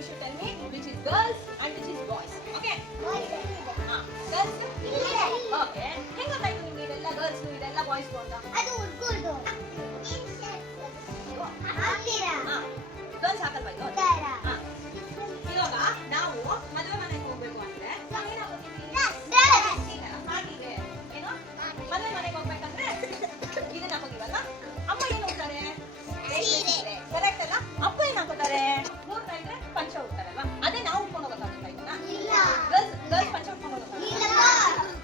You should tell me which is girls and which is boys. Okay? Girls. Okay. ಹೆಂಗ ಗೊತ್ತಾಯ್ತು ನಿಮ್ಗೆ ಇದೆಲ್ಲ girls ಇದೆಲ್ಲ ಬಾಯ್ಸ್ ಅಂತ? ಅದು ಹುಡುಗರು. ಗರ್ಲ್ಸ್ ಹಾಕಲ್ವಾ ಇದು? ಇವಾಗ ನಾವು ಮದುವೆ ಮನೆಗೆ ಹೋಗ್ಬೇಕು ಅಂದ್ರೆ ಹಾಕಿದೆ ಏನು ಮದುವೆ ಮನೆಗೆ ಹೋಗ್ಬೇಕಂದ್ರೆ ಇದನ್ನ ಹಾಕೋದಿವಲ್ಲ ಅಮ್ಮ ಏನ್ ಹೋಗ್ತಾರೆ ಕರೆಕ್ಟ್ ಅಲ್ಲ ಅಪ್ಪ ಏನ್ ಹಾಕೋತಾರೆ ಮೂರ್ತಾ ಇದ್ರೆ ಪಂಚ ಹೋಗ್ತಾರಲ್ವಾ ಅದೇ ನಾವು ಉಟ್ಕೊಂಡು ಹೋಗೋಕ್ಕಾಗುತ್ತಾ ಇದನ್ನ ಗರ್ಲ್ಸ್ ಪಂಚ ಉಟ್ಕೊಂಡು ಹೋಗೋಕ್ಕಾಗುತ್ತಾ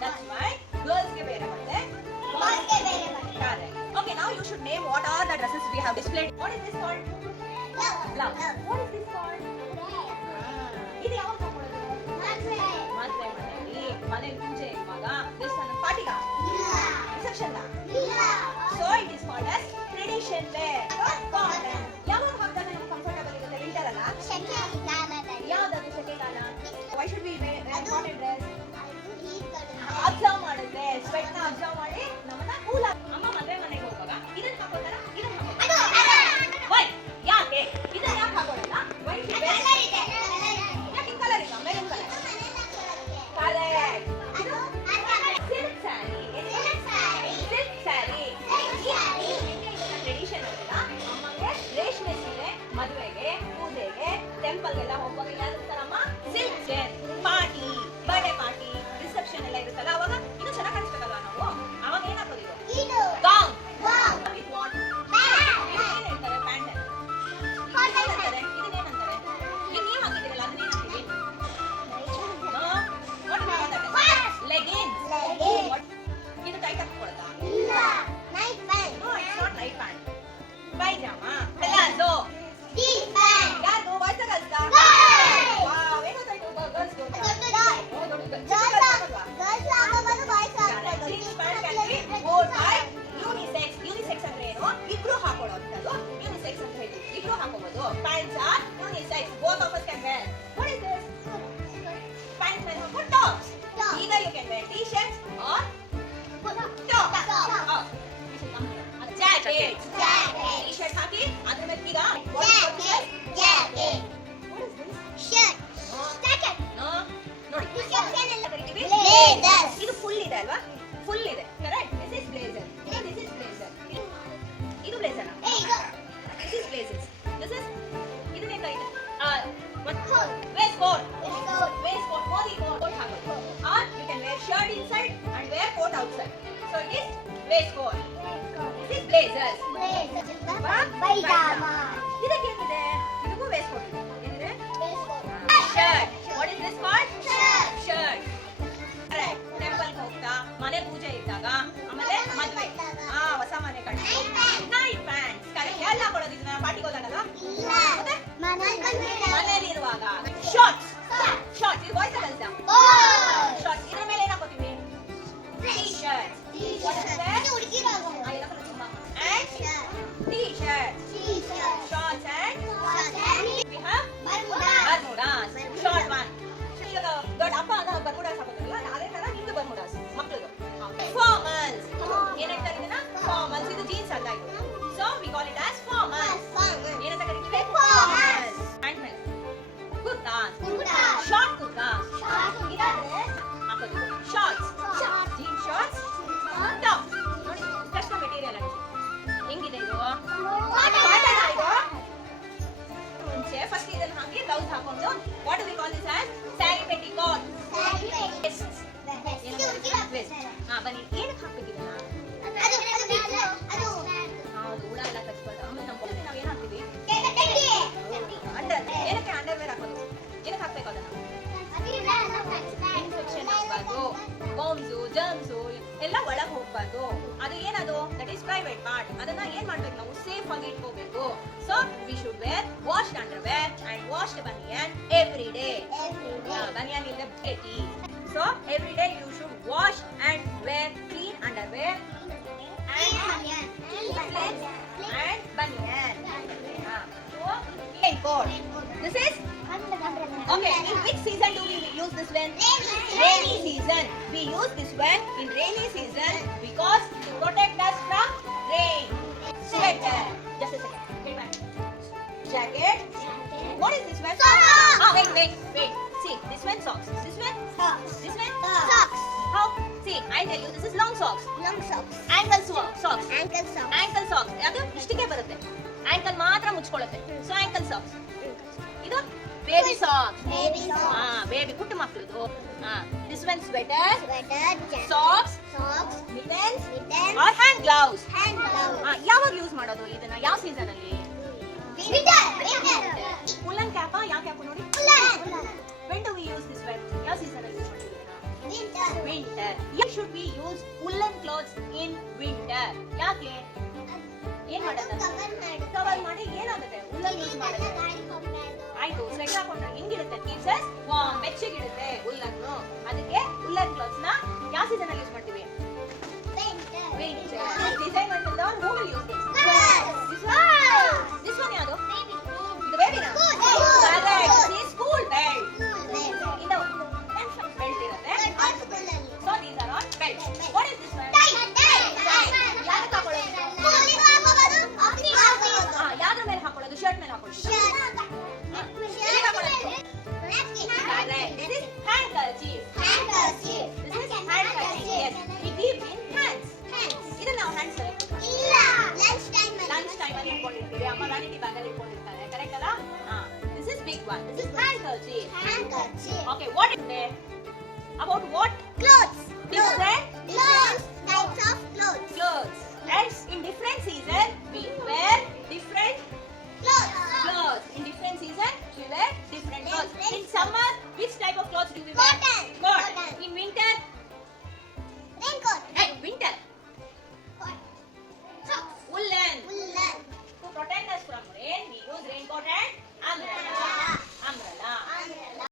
ದಟ್ಸ್ ವೈ ಗರ್ಲ್ಸ್ ಗೆ ಬೇರೆ ಬಟ್ಟೆ ಬಾಯ್ಸ್ ಗೆ ಬೇರೆ ಬಟ್ಟೆ correct okay now you should name what are the dresses we have displayed what is this called blouse what is this called ಇದು ಯಾವಾಗ ಹಾಕೊಳ್ಳೋದು ಮದುವೆ ಮನೆಯಲ್ಲಿ ಪೂಜೆ ಇರುವಾಗ ದೇವಸ್ಥಾನ ಪಾರ್ಟಿಗ reception so it is called as tradition wear cotton ಯಾವಾಗ ಹಾಕಿದಾಗ ನಮಗೆ ಕಂಫರ್ಟಬಲ್ ಇರುತ್ತೆ ವಿಂಟರ್ ಅಲ್ಲ ಯಾವ್ದಾದ್ರು ಸೆಕೆಗಾಲ why should we wear cotton dress observe ಮಾಡಿದ್ರೆ ಸ್ವೆಟ್ ನ ಅಬ್ಸರ್ವ್ ಮಾಡಿ ನಮ್ಮನ್ನ ಕೂಲ್ ಅಮ್ಮ ಮದುವೆ ಮನೆಗೆ ಹೋಗುವಾಗ ಇದನ್ನ ಹಾಕೋತಾರ ಇದನ್ನ ಹಾಕೋತಾರ ವೈ ಯಾಕೆ ಇದನ್ನ ಯಾಕೆ ಹಾಕೋಲ್ಲ ವೈ ಶುಡ್ ವೇರ್ ಯಾಕೆ ಕಲರ್ ಇಲ್ಲ maroon colour correct silk sari silk sari tradition ಅಲ್ಲ ಅಮ್ಮಗೆ ರೇಷ್ಮೆ ಸೀರೆ ಮದುವೆಗೆ ಪೂಜೆಗೆ ಟೆಂಪಲ್ಗೆಲ್ಲ ಹೋಗುವಾಗ ಯಾವ್ದಾರಮ್ಮ ಸಿಲ್ಕ್ ಚೇರ್ ಪಾರ್ಟಿ ಬರ್ಡೇ ಪಾರ್ಟಿ ರಿಸೆಪ್ಷನ್ ಎಲ್ಲ ಇರುತ್ತಲ್ಲ ಅವಾಗ ಇನ್ನೂ ಚೆನ್ನಾಗಿ ಕಾಣಿಸ್ಬೇಕಲ್ವಾ ನಾವು ಅವಾಗ ಏನ್ ಹಾಕೋದಿದ್ರು ಗೌನ್ ವಿತ್ ವಾಟ್ ಏನ್ ಹೇಳ್ತಾರೆ ಪ್ಯಾಂಟ್ ಇದನ್ನೇನಂತಾರೆ ಈಗ ನೀವು ಹಾಕಿದಿರಲ್ಲ ಅದನ್ನೇನು ಹಾಕಿದ್ರಿ ಲೆಗಿನ್ಸ್ ಇದು ಟೈಟ್ ಹಾಕೊಳ್ಳೋದಾ night pant no it's not night pant pyjama palazzo ಯಾರು ಬಾಯ್ಸ್ ಗರ್ಲ್ಸ್ ವಾವ್ ಏನೋ ಟೈಟ್ ಗರ್ಲ್ಸ್ ಯೂನಿಸೆಕ್ಸ್ ಅಂದ್ರೆ ಏನು ಇಬ್ರು ಹಾಕೊಳ್ಳೋದು ಯೂನಿಸೆಕ್ಸ್ ಅಂತ ಹೇಳಿ ಇಬ್ರು ಹಾಕೋಬಹುದು pants are unisex both of us can wear what is this pants ಮೇಲೆ ಹಾಕೊಂಡು tops either you can wear t-shirts or top jacket t-shirt ಹಾಕಿ ಅದರ ಮೇಲೆ ಈಗ ನೋಡಿ ಇದು ಫುಲ್ ಇದೆ ಅಲ್ವಾ ಫುಲ್ ಇದೆ correct this is blazer this is blazer ಇದು blazer this is blazers this is ಇದನ್ನೇ ಕೈ ವೇಸ್ಟ್ ಕೋಟ್ ಮೋದಿ ಕೋಟ್ ಹಾಕೋದು or you can wear shirt inside and wear coat outside so it is waist coat this is blazers pyjama ಇದಕ್ಕೆ ಏನಿದೆ ಇದಕ್ಕೂ waste coat ಇದೆ ಏನಿದೆ shirt what is this called shirt correct temple ಹೋಗ್ತಾ ಮನೆ ಪೂಜೆ ಇದ್ದಾಗ ಆಮೇಲೆ ಮದುವೆ ಹೊಸ ಮನೆ ಕಟ್ಟಿ ನೈಟ್ ಪ್ಯಾಂಟ್ಸ್ ಕರೆಕ್ಟ್ ಎಲ್ಲ ಹಾಕೊಳ್ಳೋದು ಇದನ್ನ ಪಾರ್ಟಿಗೆ ಹೋದಾಗಲ್ಲ ಮತ್ತೆ ಮನೆಯಲ್ಲಿ ಇರುವಾಗ ಶಾರ್ಟ್ಸ್ ಇದು ಬಾಯ್ಸ್ ಗರ್ಲ್ಸ್ ಶಾರ್ಟ್ಸ್ ಇದ್ರ ಮೇಲೆ ಏನ್ ಹಾಕೋತೀವಿ t-shirt t-shirt shorts and we have Bermudas short one ಈಗ ದೊಡ್ಡ ಅಪ್ಪ ಅನ್ನ ಬರ್ಮುಡಾಸ್ ಹಾಕೋದಿಲ್ಲ ಅದೇ ತರ ನಿಮ್ದು ಬರ್ಮುಡಾಸ್ ಮಕ್ಕಳದು ಫಾರ್ಮಲ್ಸ್ ಏನ್ ಹೇಳ್ತಾರೆ ಇದನ್ನ ಫಾರ್ಮಲ್ಸ್ ಇದು ಜೀನ್ಸ್ ಅಲ್ಲ ಇದು so we call it as formals ಏನಂತ ಕರೀತೀವಿ ಫಾರ್ಮಲ್ಸ್ ಅಂಡ್ ಮೇಲೆ ಕುರ್ತಾ ಶಾರ್ಟ್ ಕುರ್ತಾ ಇದಾದ್ರೆ ಹಾಕೋದು ಶಾರ್ಟ್ಸ್ ಜೀನ್ ಶಾರ್ಟ್ಸ್ ಟಾಪ್ ನೋಡಿ ಕಷ್ಟ ಮೆಟೀರಿಯಲ್ ಆಗಿದೆ ಹೆಂಗಿದೆ ಇದು ಮುಂಚೆ ಫಸ್ಟ್ ಇದನ್ನ ಹಾಕಿ ಬ್ಲೌಸ್ ಹಾಕೊಂಡು what do we call this as sari petticoat ಬನ್ನಿ ಏನಕ್ಕೆ ಹಾಕ್ಬೇಕಿದನ್ನ ಹೌದು ಹುಳ ಎಲ್ಲ ಕಚ್ಬಾರ್ದು ಆಮೇಲೆ ನಮ್ಮ ನಾವು ಏನ್ ಹಾಕ್ತೀವಿ ಏನಕ್ಕೆ ಅಂಡರ್ ವೇರ್ ಹಾಕೋದು ಏನಕ್ಕೆ ಹಾಕ್ಬೇಕು ಅದನ್ನ ಇನ್ಫೆಕ್ಷನ್ ಆಗಬಾರ್ದು ಬಾಂಬ್ಸು ಜರ್ಮ್ಸು ಎಲ್ಲ ಒಳಗೆ ಹೋಗ್ಬಾರ್ದು ಅದು ಏನದು ದಟ್ ಈಸ್ ಪ್ರೈವೇಟ್ ಪಾರ್ಟ್ ಅದನ್ನ ಏನ್ ಮಾಡ್ಬೇಕು ನಾವು ಸೇಫ್ ಆಗಿ ಇಟ್ಕೋಬೇಕು so we should wear washed underwear and washed baniyan every day baniyan in the ಬೇಟಿ so every day you should wash and wear clean underwear and baniyan raincoat this is okay in which season do we use this one rainy season we use this one in rainy season because to protect us from rain sweater just a second get back jacket what is this one I tell you, this is long socks. Long socks. Ankle socks. Ankle socks. Ankle socks. ಅದು ಇಷ್ಟಕ್ಕೆ ಬರುತ್ತೆ. Ankle ಮಾತ್ರ ಮುಚ್ಕೊಳ್ಳುತ್ತೆ. So ankle socks. ಇದು baby socks. Baby socks. ಹಾ, baby ಪುಟ್ಟ ಮಕ್ಕಳದು. ಹಾ, this one sweater, Sweater. Jacket. socks, Socks. mittens Mittens. or hand gloves. Hand gloves. ಹಾ, ಯಾವಾಗ ಯೂಸ್ ಮಾಡೋದು ಇದನ್ನ? ಯಾವ ಸೀಸನ್ ಅಲ್ಲಿ? Winter. Winter. Woolen cap ಯಾವ ಕ್ಯಾಪ್ ನೋಡಿ? Woolen. When do we use this one? ಯಾವ ಸೀಸನ್ ಅಲ್ಲಿ ಯೂಸ್ ಮಾಡ್ತೀವಿ ಇದನ್ನ? Winter. Winter. Why should we use woolen clothes in winter? ಯಾಕೆ? ಏನ್ ಮಾಡೋದು? ಕವರ್ ಮಾಡಿ ಏನಾಗುತ್ತೆ? woolen ಯೂಸ್ ಮಾಡಿದ್ರೆ ಆಯ್ತು, ಸ್ವೆಟರ್ ಹಾಕೊಂಡ್ರೆ ಹೆಂಗಿರುತ್ತೆ? keeps us warm, ಬೆಚ್ಚಗಿರುತ್ತೆ woolen. ಅದಕ್ಕೆ woolen clothes ನ ಯಾವ ಸೀಸನ್ ಅಲ್ಲಿ ಯೂಸ್ ಮಾಡ್ತೀವಿ? Winter. ಡಿಸೈನ್ ಮಾಡಿದ್ರೆ who will use this? This one ಯಾವುದು? ಇದು ಬೇಬಿನಾ? Correct. See, school belt. ಇದು belt ಇರುತ್ತೆ. So these are all belts. What is this one? ಯಾಕೆ ಹಾಕೊಳ್ಳೋದು? ಯಾವ್ದ್ರ ಮೇಲೆ ಹಾಕೊಳ್ಳೋದು? ಶರ್ಟ್ ಮೇಲೆ ಹಾಕೊಳ್ಳೋದು. Correct. This is handkerchief. This is handkerchief. Yes. We keep in hands. ಇದನ್ನ ನಾವು hands ಅಲ್ಲಿ ಲಂಚ್ ಟೈಮ್ ಅಲ್ಲಿ ಇಟ್ಕೊಂಡಿರ್ತೀವಿ. ಅಮ್ಮ ವ್ಯಾನಿಟಿ ಬ್ಯಾಗ್ ಅಲ್ಲಿ ಇಟ್ಕೊಂಡಿರ್ತಾರೆ. ಕರೆಕ್ಟ್ ಅಲ್ಲ? This is big one. This is handkerchief. Okay, what is there? About what